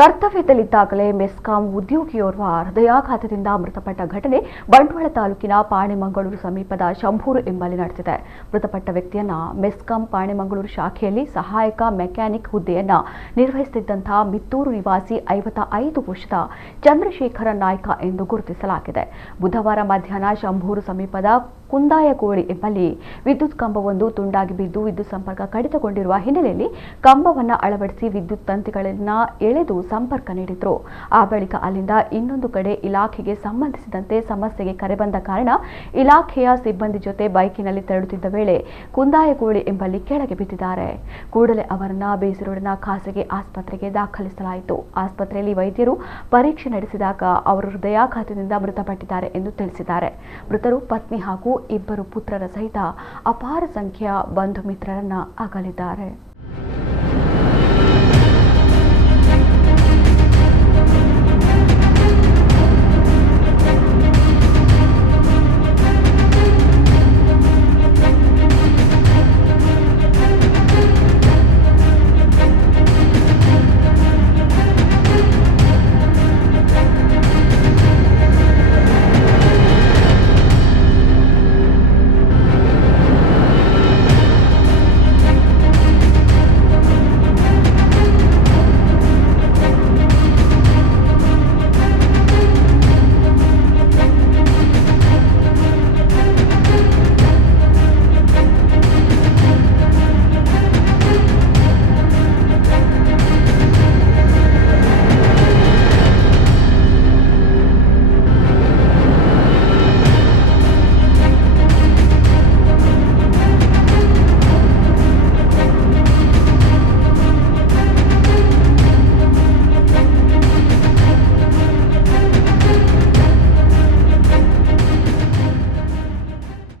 ಕರ್ತವ್ಯದಲ್ಲಿದ್ದಾಗಲೇ ಮೆಸ್ಕಾಂ ಉದ್ಯೋಗಿಯೋರ್ವ ಹೃದಯಾಘಾತದಿಂದ ಮೃತಪಟ್ಟ ಘಟನೆ ಬಂಟ್ವಾಳ ತಾಲೂಕಿನ ಪಾಣೆಮಂಗಳೂರು ಸಮೀಪದ ಶಂಭೂರು ಎಂಬಲ್ಲಿ ನಡೆದಿದೆ. ಮೃತಪಟ್ಟ ವ್ಯಕ್ತಿಯನ್ನ ಮೆಸ್ಕಾಂ ಪಾಣೆಮಂಗಳೂರು ಶಾಖೆಯಲ್ಲಿ ಸಹಾಯಕ ಮೆಕ್ಯಾನಿಕ್ ಹುದ್ದೆಯನ್ನ ನಿರ್ವಹಿಸುತ್ತಿದ್ದಂತಹ ಮಿತ್ತೂರು ನಿವಾಸಿ 55 ವರ್ಷದ ಚಂದ್ರಶೇಖರ ನಾಯ್ಕ ಎಂದು ಗುರುತಿಸಲಾಗಿದೆ. ಬುಧವಾರ ಮಧ್ಯಾಹ್ನ ಶಂಭೂರು ಸಮೀಪದ ಕುಂದಾಯಗೋಳಿ ಎಂಬಲ್ಲಿ ವಿದ್ಯುತ್ ಕಂಬವೊಂದು ತುಂಡಾಗಿ ಬಿದ್ದು ವಿದ್ಯುತ್ ಸಂಪರ್ಕ ಕಡಿತಗೊಂಡಿರುವ ಹಿನ್ನೆಲೆಯಲ್ಲಿ ಕಂಬವನ್ನು ಅಳವಡಿಸಿ ವಿದ್ಯುತ್ ತಂತಿಗಳನ್ನು ಎಳೆದು ಸಂಪರ್ಕ ನೀಡಿದ್ರು. ಆ ಬಳಿಕ ಅಲ್ಲಿಂದ ಇನ್ನೊಂದು ಕಡೆ ಇಲಾಖೆಗೆ ಸಂಬಂಧಿಸಿದಂತೆ ಸಮಸ್ಯೆಗೆ ಕರೆ ಬಂದ ಕಾರಣ ಇಲಾಖೆಯ ಸಿಬ್ಬಂದಿ ಜೊತೆ ಬೈಕಿನಲ್ಲಿ ತೆರಳುತ್ತಿದ್ದ ವೇಳೆ ಕುಂದಾಯಗೋಳಿ ಎಂಬಲ್ಲಿ ಕೆಳಗೆ ಬಿದ್ದಿದ್ದಾರೆ. ಕೂಡಲೇ ಅವರನ್ನ ಬೇಸರೋಡಿನ ಖಾಸಗಿ ಆಸ್ಪತ್ರೆಗೆ ದಾಖಲಿಸಲಾಯಿತು. ಆಸ್ಪತ್ರೆಯಲ್ಲಿ ವೈದ್ಯರು ಪರೀಕ್ಷೆ ನಡೆಸಿದಾಗ ಅವರು ಹೃದಯಾಘಾತದಿಂದ ಮೃತಪಟ್ಟಿದ್ದಾರೆ ಎಂದು ತಿಳಿಸಿದ್ದಾರೆ. ಮೃತರು ಪತ್ನಿ ಹಾಗೂ 2 ಪುತ್ರರ ಸಹಿತ ಅಪಾರ ಸಂಖ್ಯೆಯ ಬಂಧು ಮಿತ್ರರನ್ನ ಅಗಲಿದ್ದಾರೆ.